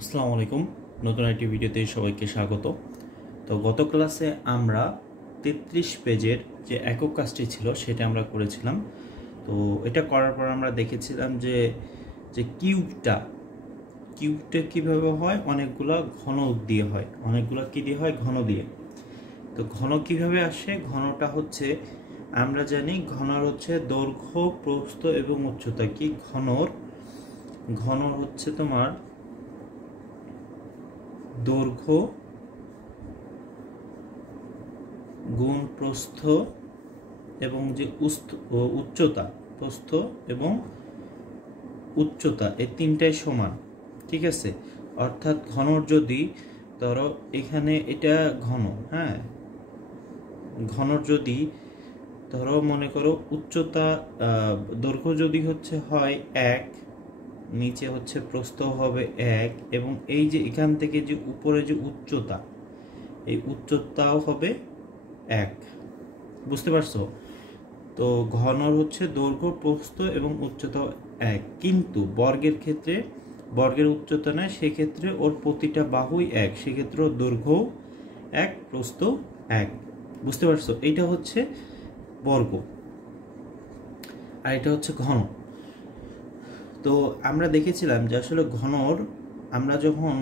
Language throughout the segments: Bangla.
আসসালামু আলাইকুম। নতুন একটি ভিডিওতে সবাইকে স্বাগত। তো গত ক্লাসে আমরা 33 পেজের যে একক কাজটি ছিল সেটা আমরা করেছিলাম। তো এটা করার পর আমরা দেখেছিলাম যে যে কিউবটা কিভাবে হয়, অনেকগুলো ঘন দিয়ে হয়, অনেকগুলো কি দিয়ে হয়, ঘন দিয়ে। তো ঘন কিভাবে আসে? ঘনটা হচ্ছে, আমরা জানি ঘনর হচ্ছে দৈর্ঘ্য, প্রস্থ এবং উচ্চতা। কি ঘনর হচ্ছে তোমার দৈর্ঘ্য গুণ প্রস্থ এবং যে উচ্চতা, প্রস্থ এবং উচ্চতা, এই তিনটাই সমান। ঠিক আছে, অর্থাৎ ঘনর যদি ধরো এখানে এটা ঘন, হ্যাঁ, ঘনর যদি ধরো মনে করো উচ্চতা, দৈর্ঘ্য যদি হচ্ছে হয় 1, নিচে হচ্ছে প্রস্থ হবে 1, এবং এই যে এখান থেকে যে উপরে যে উচ্চতা, এই উচ্চতাও হবে 1। বুঝতে পারছো? তো ঘনর হচ্ছে দৈর্ঘ্য, প্রস্থ এবং উচ্চতা 1, কিন্তু বর্গের ক্ষেত্রে বর্গের উচ্চতা নেয়, সেক্ষেত্রে ওর প্রতিটা বাহুই 1, সেক্ষেত্রে দৈর্ঘ্য 1, প্রস্থ 1। বুঝতে পারছো? এইটা হচ্ছে বর্গ আর এটা হচ্ছে ঘন। তো আমরা দেখেছিলাম যে আসলে আমরা যখন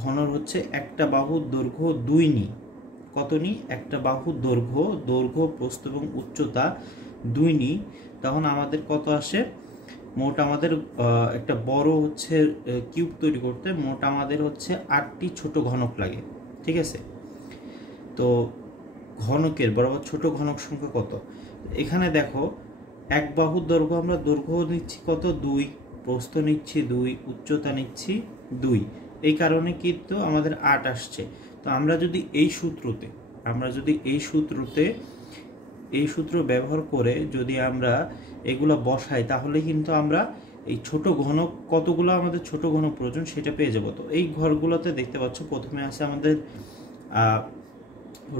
ঘনর হচ্ছে একটা বাহুর দৈর্ঘ্য 2 নিই, কত নিই? একটা বাহুর দৈর্ঘ্য, প্রস্থ এবং উচ্চতা 2 নিই, তখন আমাদের কত আসে? মোট আমাদের একটা বড় হচ্ছে কিউব তৈরি করতে মোট আমাদের হচ্ছে 8টি ছোট ঘনক লাগে। ঠিক আছে, তো ঘনকের বরাবর ছোট ঘনক সংখ্যা কত? এখানে দেখো, এক বাহুর দৈর্ঘ্য আমরা দৈর্ঘ্য নিচ্ছি কত? 2, প্রস্থ নিচ্ছি 2, উচ্চতা নিচ্ছি 2, এই কারণে কিন্তু আমাদের 8 আসছে। তো আমরা যদি এই সূত্র ব্যবহার করে যদি আমরা এগুলো বসাই, তাহলে কিন্তু আমরা এই ছোট ঘনক, কতগুলো আমাদের ছোট ঘনক প্রয়োজন সেটা পেয়ে যাব। তো এই ঘরগুলোতে দেখতে পাচ্ছ, প্রথমে আছে আমাদের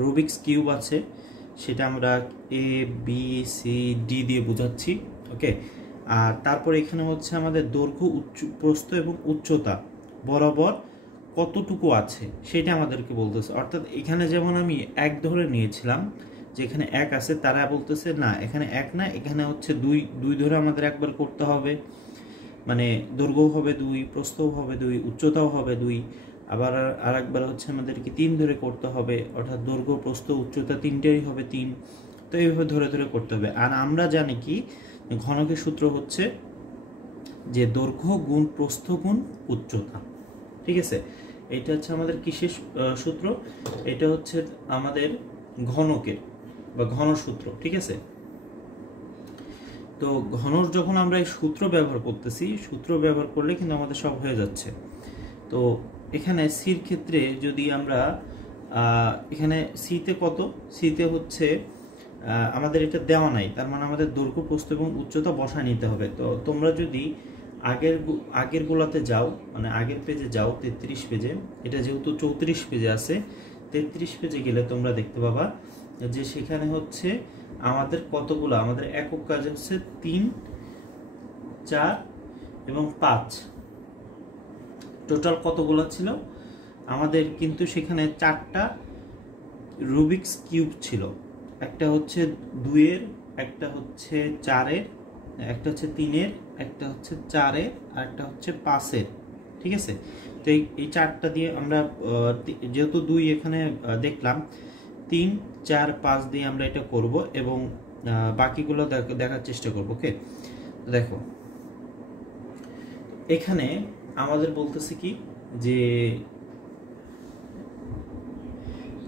রুবিক্স কিউব আছে, সেটা আমরা ABCD দিয়ে বোঝাচ্ছি। ওকে, আর তারপর এখানে হচ্ছে আমাদের দৈর্ঘ্য, প্রস্থ এবং উচ্চতা বরাবর কতটুকু আছে সেটা আমাদেরকে বলতেছে। অর্থাৎ এখানে যেমন আমি 1 ধরে নিয়েছিলাম, যে এখানে 1 আছে, তারা বলতেছে না এখানে 1 না, এখানে হচ্ছে 2 ধরে আমাদের একবার করতে হবে, মানে দৈর্ঘ্য হবে 2, প্রস্থও হবে 2, উচ্চতাও হবে 2, আবার আরেকবার হচ্ছে আমাদেরকে 3 ধরে করতে হবে, অর্থাৎ দৈর্ঘ্য, প্রস্থ, উচ্চতা তিনটেই হবে 3। তো এইভাবে ধরে ধরে করতে হবে। আর আমরা জানি কি, ঘনকের সূত্র হচ্ছে যে দৈর্ঘ্য গুণ প্রস্থ গুণ উচ্চতা। ঠিক আছে, এটা হচ্ছে আমাদের কিসের সূত্র? এটা হচ্ছে আমাদের ঘনকের বা ঘন সূত্র। ঠিক আছে, তো ঘনর যখন আমরা এই সূত্র ব্যবহার করতেছি, সূত্র ব্যবহার করলে কিন্তু আমাদের সব হয়ে যাচ্ছে। তো এখানে সির ক্ষেত্রে যদি আমরা এখানে সিতে কত? সিতে হচ্ছে আমাদের এটা দেওয়া নাই, তার মানে আমাদের দৈর্ঘ্য, প্রস্থ এবং উচ্চতা বসায় নিতে হবে। তো তোমরা যদি আগের গুলাতে যাও, মানে আগের পেজে যাও, 33 পেজে, এটা যেহেতু 34 পেজে আছে, 33 পেজে গেলে তোমরা দেখতে পাবা যে সেখানে হচ্ছে আমাদের কতগুলো, আমাদের একক কাজ হচ্ছে 3, 4 এবং 5, টোটাল কতগুলো ছিল আমাদের? কিন্তু সেখানে 4টা রুবিক্স কিউব ছিল, একটা হচ্ছে 2 এর, একটা হচ্ছে 4 এর, একটা হচ্ছে 3 এর, একটা হচ্ছে 4 এর, আর একটা হচ্ছে 5 এর। ঠিক আছে, তো এই 4টা দিয়ে আমরা যেহেতু 2 এখানে দেখলাম, 3, 4, 5 দিয়ে আমরা এটা করব এবং বাকিগুলো দেখার চেষ্টা করব। ওকে, দেখো এখানে আমাদের বলতেছে কি, যে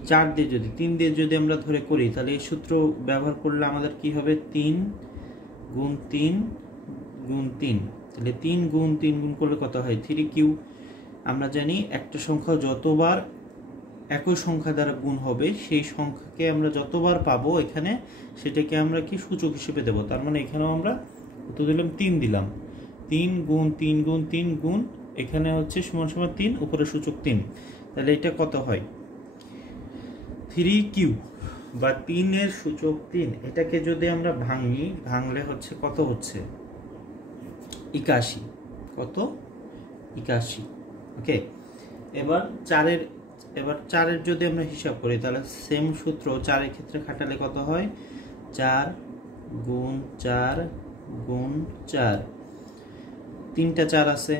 4 দিয়ে যদি 3 দিয়ে যদি আমরা ধরে করি, তাহলে এই সূত্র ব্যবহার করলে আমাদের কি হবে? 3 গুণ 3 গুণ 3, তাহলে 3 গুণ 3 গুণ করলে কত হয়? 3 কিউ। আমরা জানি একটা সংখ্যা যতবার একই সংখ্যা দ্বারা গুণ হবে, সেই সংখ্যাকে আমরা যতবার পাবো এখানে, সেটাকে আমরা কি সূচক হিসেবে দেব। তার মানে এখানেও আমরা কত দিলাম? 3 দিলাম। 3 গুণ 3 গুণ 3 গুণ, এখানে হচ্ছে সমান সমান 3, উপরে সূচক 3, তাহলে এটা কত হয়? 3 কিউ বা 3 এর সূচক 3। এটাকে যদি আমরা ভাঙলে হচ্ছে কত হচ্ছে? 81। কত? 81। ওকে। এবার চারের যদি আমরা হিসাব করি তাহলে সেম সূত্র 4 এর ক্ষেত্রে খাটালে কত হয়, 4 গুণ 4 গুণ 4, 3টা 4 আছে,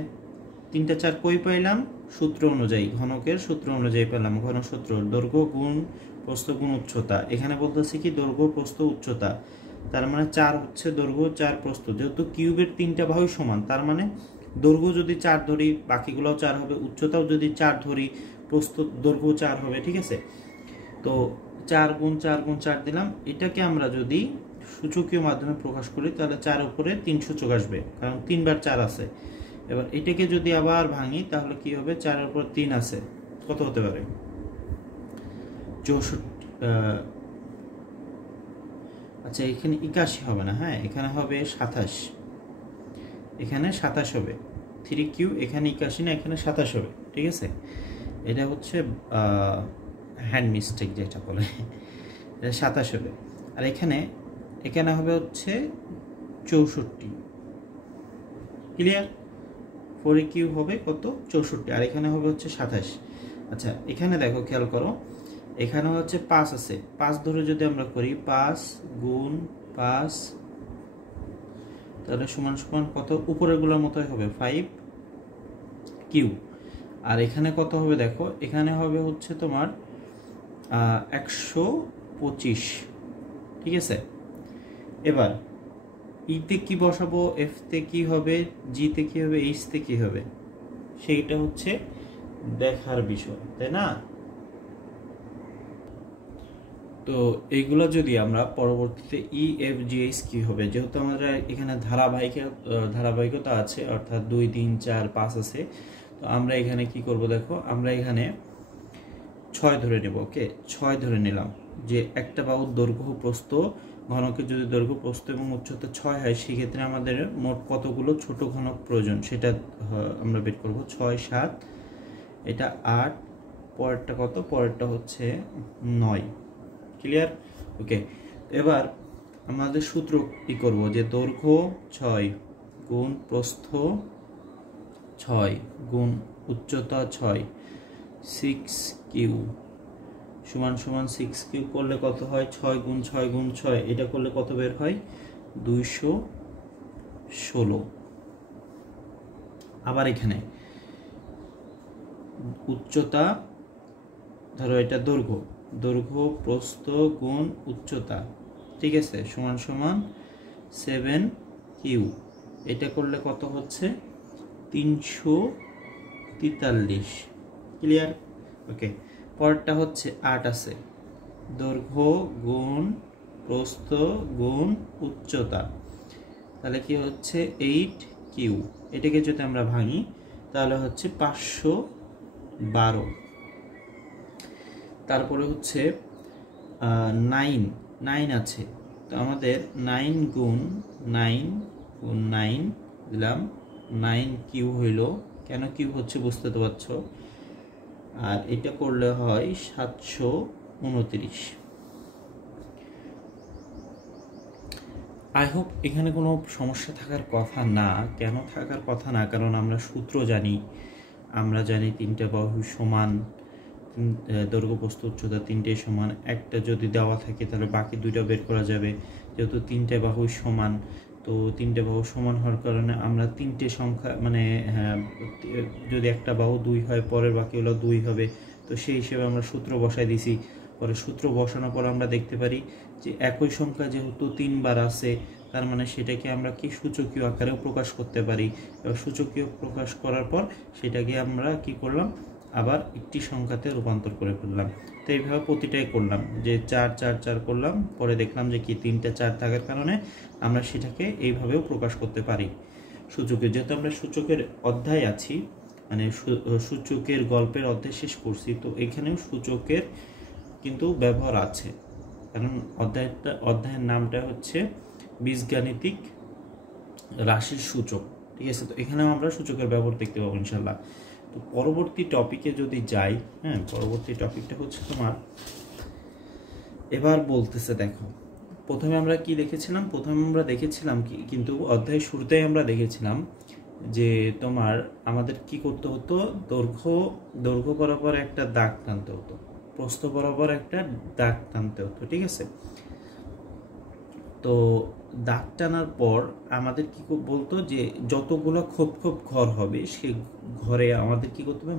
3টা 4 কই পাইলাম, সূত্র অনুযায়ী, ঘনকের সূত্র অনুযায়ী পেলাম। ঘন সূত্র দৈর্ঘ্য গুণ প্রস্থ গুণ উচ্চতা। এখানে বলতেছি কি দৈর্ঘ্য প্রস্থ উচ্চতা, তার মানে 4 হচ্ছে দৈর্ঘ্য 4 প্রস্থ। যেহেতু কিউবের 3টা বাহুই সমান, তার মানে দৈর্ঘ্য যদি 4 ধরি বাকিগুলোও 4 হবে, উচ্চতাও যদি 4 ধরি প্রস্থ দৈর্ঘ্য 4 হবে। ঠিক আছে, তো 4 গুণ 4 গুণ 4 দিলাম। এটাকে আমরা যদি সূচকীয় মাধ্যমে প্রকাশ করি তাহলে 4 উপরে 3 সূচক আসবে, কারণ 3 বার 4 আছে। এবার এটাকে যদি আবার ভাঙি তাহলে কি হবে, 4 এর উপর 3 আছে, কত হতে পারে, 64। আচ্ছা এখানে 81 হবে না, হ্যাঁ এখানে হবে 27, এখানে 27 হবে। 3q এখানে 81 না, এখানে 27 হবে। ঠিক আছে, এটা হচ্ছে হ্যান্ড মিস্টেক যেটা বলে, এটা 27 হবে। আর এখানে হবে হচ্ছে 64। ক্লিয়ার, 4q হবে কত, 64, আর এখানে হবে হচ্ছে 27। আচ্ছা এখানে দেখো, খেয়াল করো, এখানে হচ্ছে 5 আছে, 5 ধরে যদি আমরা করি 5 গুণ 5 তাহলে সমান সমান কত, উপরের গুলোর মতোই হবে 5q। আর এখানে কত হবে দেখো, এখানে হবে হচ্ছে তোমার 125। ঠিক আছে, এবার ইতে কি বসাবো, এফ তে কি হবে, জি তে কি হবে, এইচ তে কি হবে, সেইটা হচ্ছে দেখার বিষয়, তাই না? তো এইগুলো যদি আমরা পরবর্তীতে ই এফ জি এইচ কি হবে, যেহেতু আমাদের এখানে ধারাবাহিকতা আছে, অর্থাৎ 2 3 4 5 আছে, তো আমরা এখানে কি করব দেখো, আমরা এখানে 6 ধরে নেব। ওকে, 6 ধরে নিলাম, যে একটা বাহুর দৈর্ঘ্য প্রস্থ, ঘনকের যদি দৈর্ঘ্য প্রস্থ এবং উচ্চতা 6 হয়, সেক্ষেত্রে আমাদের মোট কতগুলো ছোট ঘনক প্রয়োজন সেটা আমরা বের করব। 6 7, এটা 8, পরেরটা কত, পরেরটা হচ্ছে 9। ক্লিয়ার, ওকে। এবার আমাদের সূত্র কি করব, যে দৈর্ঘ্য 6 গুণ প্রস্থ 6 গুণ উচ্চতা 6, 6q সমান সমান 6q করলে কত হয়, 6 গুণ 6 গুণ 6, এটা করলে কত বের হয়, 216। আবার এখানে উচ্চতা, ধরো এটা দৈর্ঘ্য প্রস্থ গুণ উচ্চতা, ঠিক আছে, সমান সমান 7q, এটা করলে কত হচ্ছে, 343। ক্লিয়ার, ওকে। পরেরটা হচ্ছে 8 আছে, দৈর্ঘ্য গুণ প্রস্থ গুণ উচ্চতা, তাহলে কি হচ্ছে 8q, এটাকে যদি আমরা ভাঙি তাহলে হচ্ছে 512। তারপরে হচ্ছে 9 আছে, তো আমাদের 9 গুণ 9 দিলাম, 9q হইল, কেন কিউ হচ্ছে বুঝতে তো পারছো। আর এটা করলে হয় 729। আই হোপ এখানে কোনো সমস্যা থাকার কথা না। কেন থাকার কথা না, কারণ আমরা সূত্র জানি, আমরা জানি 3টা বাহু সমান, দৈর্ঘ্য প্রস্থ উচ্চতা 3টাই সমান। একটা যদি দেওয়া থাকে তাহলে বাকি 2টা বের করা যাবে। যেহেতু 3টে বাহু সমান, তো 3টে বাহু সমান হওয়ার কারণে আমরা 3টে সংখ্যা, মানে যদি একটা বাহু 2 হয়, পরের বাকিগুলো 2 হবে, তো সেই হিসেবে আমরা সূত্র বসাই দিছি। পরে সূত্র বসানোর পর আমরা দেখতে পারি যে একই সংখ্যা যেহেতু 3 বার আছে, তার মানে সেটাকে আমরা কি সূচকীয় আকারেও প্রকাশ করতে পারি। এবং সূচকীয় প্রকাশ করার পর সেটাকে আমরা কি করলাম, আবার একটি সংখ্যাতে রূপান্তর করে ফেললাম। তো এইভাবে প্রতিটাই করলাম, যে 4 4 4 করলাম, পরে দেখলাম যে কি 3টা 4 থাকার কারণে আমরা সেটাকে এইভাবেও প্রকাশ করতে পারি সূচকে। যেহেতু আমরা সূচকের অধ্যায় আছি, মানে সূচকের গল্পের অধ্যায় শেষ করছি, তো এখানেও সূচকের কিন্তু ব্যবহার আছে, কারণ অধ্যায়ের নামটা হচ্ছে বীজগাণিতিক রাশির সূচক। ঠিক আছে, তো এখানেও আমরা সূচকের ব্যবহার দেখতে পাবো ইনশাল্লাহ। তো পরবর্তী টপিকে যদি যাই, হ্যাঁ, পরবর্তী টপিকটা হচ্ছে তোমার, এবার বলতেছে দেখো, প্রথমে আমরা কি দেখেছিলাম, প্রথমে আমরা দেখেছিলাম কি, কিন্তু অধ্যায়ের শুরুতেই আমরা দেখেছিলাম যে তোমার আমাদের কি করতে হতো, দৈর্ঘ্য বরাবর একটা দাগ টানতে হতো, প্রস্থ বরাবর একটা দাগ টানতে হতো, ঠিক আছে। তো দাগ টানার পর আমাদের কি বলতো যে যতগুলো খোপ খোপ ঘর হবে সেই ঘরে আমাদের কি করতে হবে,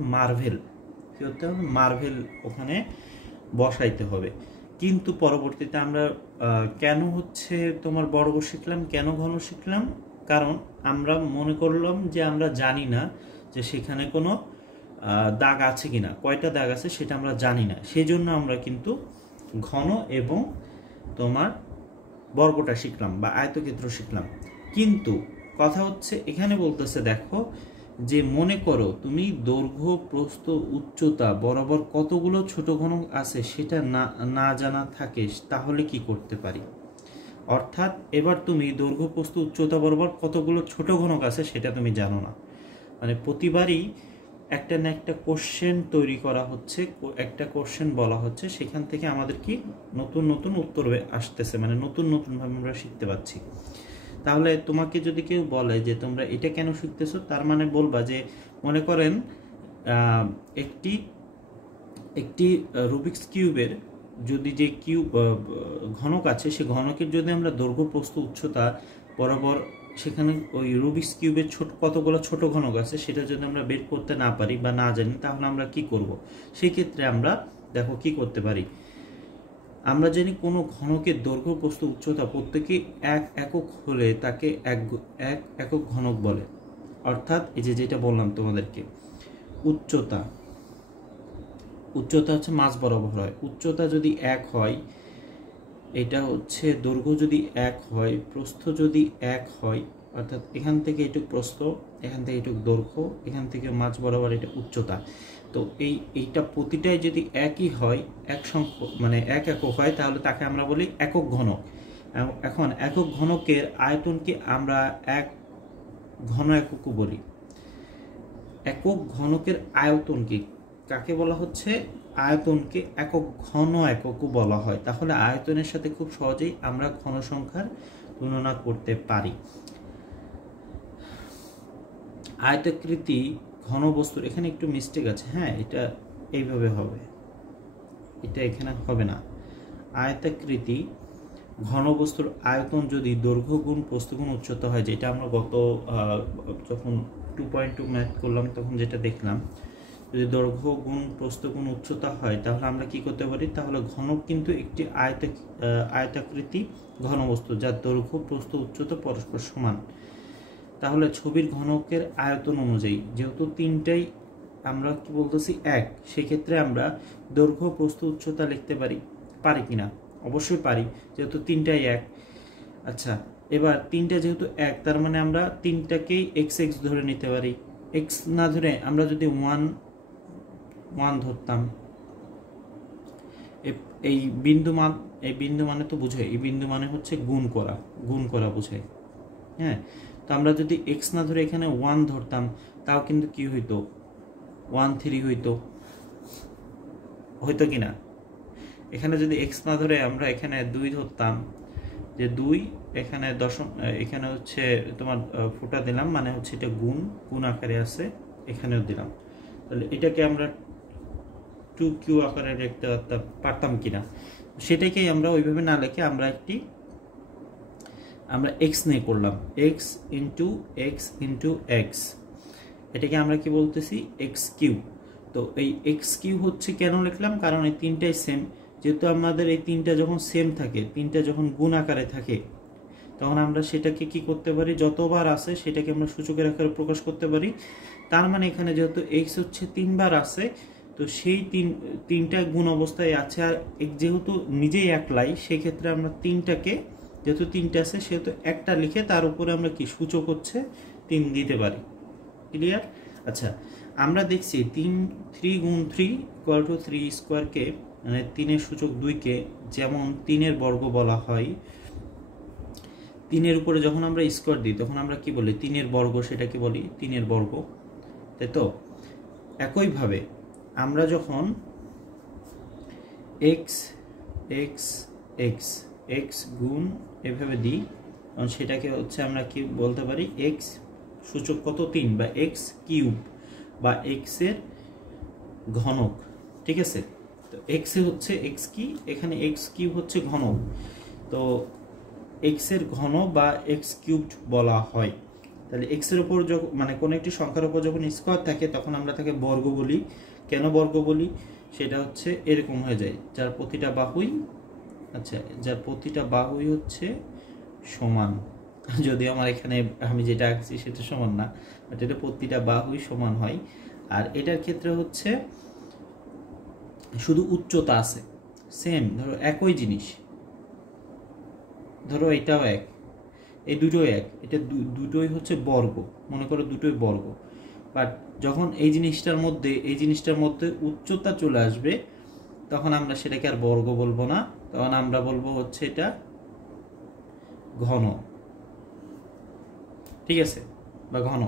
কি করতে হবে, মার্বেল ওখানে বসাইতে হবে। কিন্তু পরবর্তীতে আমরা কেন হচ্ছে তোমার বর্গ শিখলাম, কেন ঘন শিখলাম, কারণ আমরা মনে করলাম যে আমরা জানি না যে সেখানে কোনো দাগ আছে কিনা, কয়টা দাগ আছে সেটা আমরা জানি না, সেই জন্য আমরা কিন্তু ঘন এবং তোমার বর্গটা শিখলাম বা আয়তক্ষেত্র শিখলাম। কিন্তু কথা হচ্ছে এখানে বলতেছে দেখো যে মনে করো তুমি দৈর্ঘ্য প্রস্থ উচ্চতা বরাবর কতগুলো ছোট ঘনক আছে সেটা না জানা থাকে, তাহলে কি করতে পারি। অর্থাৎ এবার তুমি দৈর্ঘ্য প্রস্থ উচ্চতা বরাবর কতগুলো ছোট ঘনক আছে সেটা তুমি জানো না, মানে প্রতিবারই একটা না একটা কোশ্চেন তৈরি করা হচ্ছে, একটা কোশ্চেন বলা হচ্ছে, সেখান থেকে আমাদের কি নতুন নতুন উত্তর আসতেছে, মানে নতুন নতুন ভাবে আমরা শিখতে পাচ্ছি। তাহলে তোমাকে যদি কেউ বলে যে তোমরা এটা কেন শিখতেছো, তার মানে বলবা যে মনে করেন একটি রুবিক্স কিউবের যদি যে ঘনক আছে, সে ঘনকের যদি আমরা দৈর্ঘ্য প্রস্থ উচ্চতা বরাবর সেখানে ওই রুবিক্স কিউবের কতগুলো ছোট ঘনক আছে সেটা যদি আমরা বের করতে না পারি বা না জানি, তাহলে আমরা কি করব। সেই ক্ষেত্রে আমরা দেখো কি করতে পারি, আমরা জানি কোনো ঘনকের দৈর্ঘ্য প্রস্থ উচ্চতা প্রত্যেকে এক একক হলে তাকে এক একক ঘনক বলে। অর্থাৎ এই যেটা বললাম তোমাদেরকে, উচ্চতা হচ্ছে মাঝ বরাবর হয়, উচ্চতা যদি এক হয়, এটা হচ্ছে দৈর্ঘ্য যদি এক হয়, প্রস্থ যদি এক হয়, অর্থাৎ এখান থেকে এটুক প্রস্থ, এখান থেকে এটুক দৈর্ঘ্য, এখান থেকে মাঝ বরাবর এটা উচ্চতা, তো এইটা প্রতিটাই যদি একই হয়, মানে এক একক হয়, তাহলে তাকে আমরা বলি একক ঘনক। এখন একক ঘনকের আয়তনকে আমরা এক ঘন এককও বলি। একক ঘনকের আয়তনকে কাকে বলা হচ্ছে, আয়তনকে একক ঘন এককও বলা হয়। তাহলে আয়তনের সাথে খুব সহজেই আমরা ঘন সংখ্যার তুলনা করতে পারি। আয়তাকৃতি ঘন বস্তুর, এখানে একটু মিস্টেক আছে, হ্যাঁ এটা এইভাবে হবে, এটা এখানে হবে না। আয়তাকৃতি ঘন বস্তুর আয়তন যদি দৈর্ঘ্য গুণ প্রস্থ গুণ উচ্চতা হয়, যেটা আমরা গত যখন 2.2 ম্যাথ করলাম তখন যেটা দেখলাম, যদি দৈর্ঘ্য গুণ প্রস্থ গুণ উচ্চতা হয়, তাহলে আমরা কি করতে পারি, তাহলে ঘনক কিন্তু একটি আয়তাকৃতি ঘনবস্তু যার দৈর্ঘ্য প্রস্থ উচ্চতা পরস্পর সমান। তাহলে ছবির ঘনকের আয়তন অনুযায়ী যেহেতু তিনটাই আমরা কি বলতেছি এক, সেক্ষেত্রে আমরা দৈর্ঘ্য প্রস্থ উচ্চতা লিখতে পারি কিনা, অবশ্যই পারি, যেহেতু তিনটাই এক। আচ্ছা, এবার তিনটা যেহেতু এক, তার মানে আমরা তিনটাকেই এক্স এক্স ধরে নিতে পারি। এক্স না ধরে আমরা যদি ওয়ান ধরতাম, এই বিন্দু মানে তো বুঝে, এই বিন্দু মানে হচ্ছে গুণ করা বোঝায়, হ্যাঁ। তো আমরা যদি এক্স না ধরে এখানে ওয়ান ধরতাম, তাও কিন্তু কি হইতো, 1 3 হইতো কিনা। এখানে যদি এক্স না ধরে আমরা এখানে 2 ধরতাম, যে 2 এখানে এখানে হচ্ছে তোমার ফোঁটা দিলাম, মানে হচ্ছে এটা গুণ আকারে আছে, এখানেও দিলাম, তাহলে এটাকে আমরা 2q আকারে লিখতে পারতাম কিনা। সেটাকেই আমরা ওইভাবে না লিখে আমরা এক্স নিয়ে করলাম, এক্স ইন্টু এক্স, এটাকে আমরা কি বলতেছি, এক্স কিউ। তো এই এক্স কিউ হচ্ছে কেন লিখলাম, কারণ এই তিনটাই সেম, যেহেতু আমাদের এই তিনটা যখন সেম থাকে, তিনটা যখন গুণ আকারে থাকে, তখন আমরা সেটাকে কি করতে পারি, যতবার আছে সেটাকে আমরা সূচকের আকারে প্রকাশ করতে পারি। তার মানে এখানে যেহেতু এক্স হচ্ছে 3বার আছে, তো সেই তিনটা গুণ অবস্থায় আছে, আর যেহেতু নিজেই একলাই, সেক্ষেত্রে আমরা তিনটাকে, যেহেতু তিনটা আছে সেহেতু একটা লিখে তার উপরে আমরা কি সূচক হচ্ছে 3 দিতে পারি। ক্লিয়ার? আচ্ছা, আমরা দেখছি 3 গুণ 3 = 3 স্কোয়ারকে, মানে 3-এর সূচক 2কে যেমন 3-এর বর্গ বলা হয়, 3-এর উপরে যখন আমরা স্কোয়ার দিই তখন আমরা কি বলি, 3-এর বর্গ, সেটাকে বলি 3-এর বর্গ, তাই তো। একইভাবে আমরা যখন x গুণ এভাবে দিই, তখন সেটাকে হচ্ছে আমরা কি বলতে পারি, x সূচক কত 3 বা x কিউব বা x এর ঘনক, ঠিক আছে। তো x এ হচ্ছে x কি, এখানে x কিউব হচ্ছে ঘনক, তো x এর ঘন বা x কিউবড বলা হয়। তাহলে x এর উপর যখন মানে কোন একটি সংখ্যার উপর যখন স্কয়ার থাকে তখন আমরা তাকে বর্গ বলি। কেন বর্গ বলি, সেটা হচ্ছে এরকম হয়ে যায়, যার প্রতিটা বাহুই যার প্রতিটা বাহুই হচ্ছে সমান। যদি আমার এখানে আমি যেটা আঁকছি সেটা সমান না, বাট এটা প্রতিটা বাহুই সমান হয়। আর এটার ক্ষেত্রে হচ্ছে শুধু উচ্চতা আছে সেম, ধরো একই জিনিস, ধরো এটাও এক, এই দুটোই এক, এটা দুটোই হচ্ছে বর্গ, মনে করো দুটোই বর্গ। বাট যখন এই জিনিসটার মধ্যে উচ্চতা চলে আসবে তখন আমরা সেটাকে আর বর্গ বলবো না, তখন আমরা বলবো হচ্ছে এটা ঘন, ঠিক আছে, বা ঘন।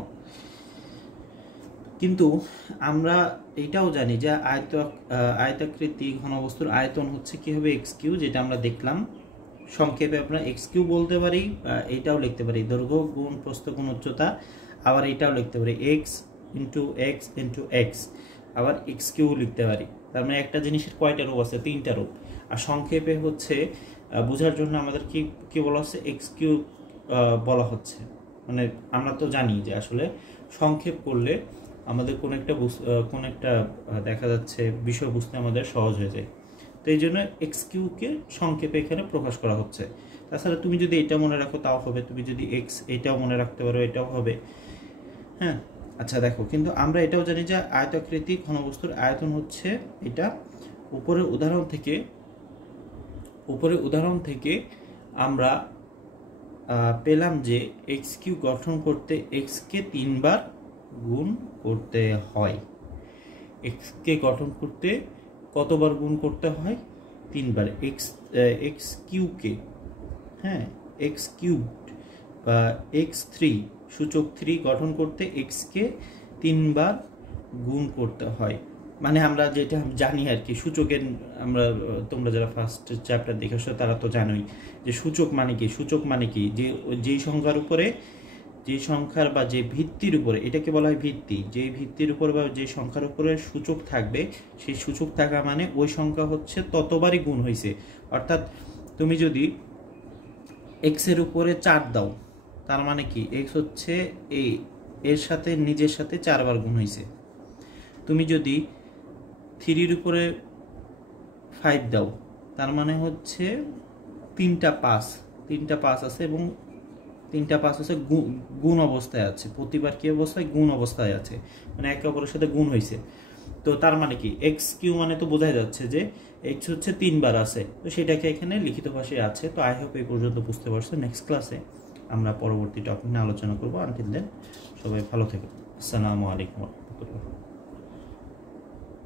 কিন্তু আমরা এটাও জানি যে আয়তাকৃতি ঘনবস্তুর আয়তন হচ্ছে কি হবে এক্স কিউ, যেটা আমরা দেখলাম। সংক্ষেপে আমরা এক্স কিউ বলতে পারি, এইটাও লিখতে পারি দৈর্ঘ্য গুণ প্রস্থ গুণ উচ্চতা, আবার এটাও লিখতে পারি এক্স ইন্টু এক্স, আবার এক্স কিউ লিখতে পারি। তার মানে একটা জিনিসের কয়টা রূপ আছে, 3টা রূপ। আর সংক্ষেপে হচ্ছে বোঝার জন্য আমাদের কি বলা হচ্ছে, এক্স কিউ বলা হচ্ছে। মানে আমরা তো জানি যে আসলে সংক্ষেপ করলে আমাদের কোন একটা দেখা যাচ্ছে বিষয় বুঝতে আমাদের সহজ হয়ে যায়, তো এই জন্য এক্স কিউকে সংক্ষেপে এখানে প্রকাশ করা হচ্ছে। তাছাড়া তুমি যদি এটা মনে রাখো তাও হবে, তুমি যদি এক্স এটাও মনে রাখতে পারো এটাও হবে, হ্যাঁ। আচ্ছা দেখো, কিন্তু আমরা এটাও জানি যে আয়তাকৃতি ঘনবস্তুর আয়তন হচ্ছে এটা। উপরের উদাহরণ থেকে আমরা পেলাম যে এক্স কিউ গঠন করতে এক্স কে 3 বার গুণ করতে হয়। এক্স কে গঠন করতে কতবার গুণ করতে হয়, 3 বার। এক্স কিউকে, হ্যাঁ, এক্স কিউব বা x3 সূচক 3 গঠন করতে এক্স কে 3 বার গুণ করতে হয়। মানে আমরা যেটা জানি আর কি, সূচকের আমরা, তোমরা যারা ফার্স্ট চ্যাপ্টার দেখেছো তারা তো জানোই যে সূচক মানে কি, যে যেই সংখ্যার উপরে, যে সংখ্যার বা যে ভিত্তির উপরে, এটাকে বলা হয় ভিত্তি, যে ভিত্তির উপরে বা যে সংখ্যার উপরে সূচক থাকবে, সেই সূচক থাকা মানে ওই সংখ্যা হচ্ছে ততবারই গুণ হয়েছে। অর্থাৎ তুমি যদি x এর উপরে 4 দাও, তার মানে কি x হচ্ছে এর সাথে নিজের সাথে 4 বার গুণ হয়েছে। তুমি যদি 3 এর উপরে 5 দাও, তার মানে হচ্ছে 3টা 5 আছে এবং 3টা 5 হচ্ছে গুণ অবস্থায় আছে, প্রতিবার কি অবস্থায়, গুণ অবস্থায় আছে, মানে একে অপরের সাথে গুণ হয়েছে। তো তার মানে কি এক্স কিউ মানে তো বোঝাই যাচ্ছে যে এক্স হচ্ছে 3 বার আছে, তো সেটাকে এখানে লিখিত ভাষায় আছে। তো আই হোপ এই পর্যন্ত বুঝতে পারছো। নেক্সট ক্লাসে আমরা পরবর্তী টপিক নিয়ে আলোচনা করবো। আনটিল দেন সবাই ভালো থেকো। আসসালামু আলাইকুম ওয়া রাহমাতুল্লাহ।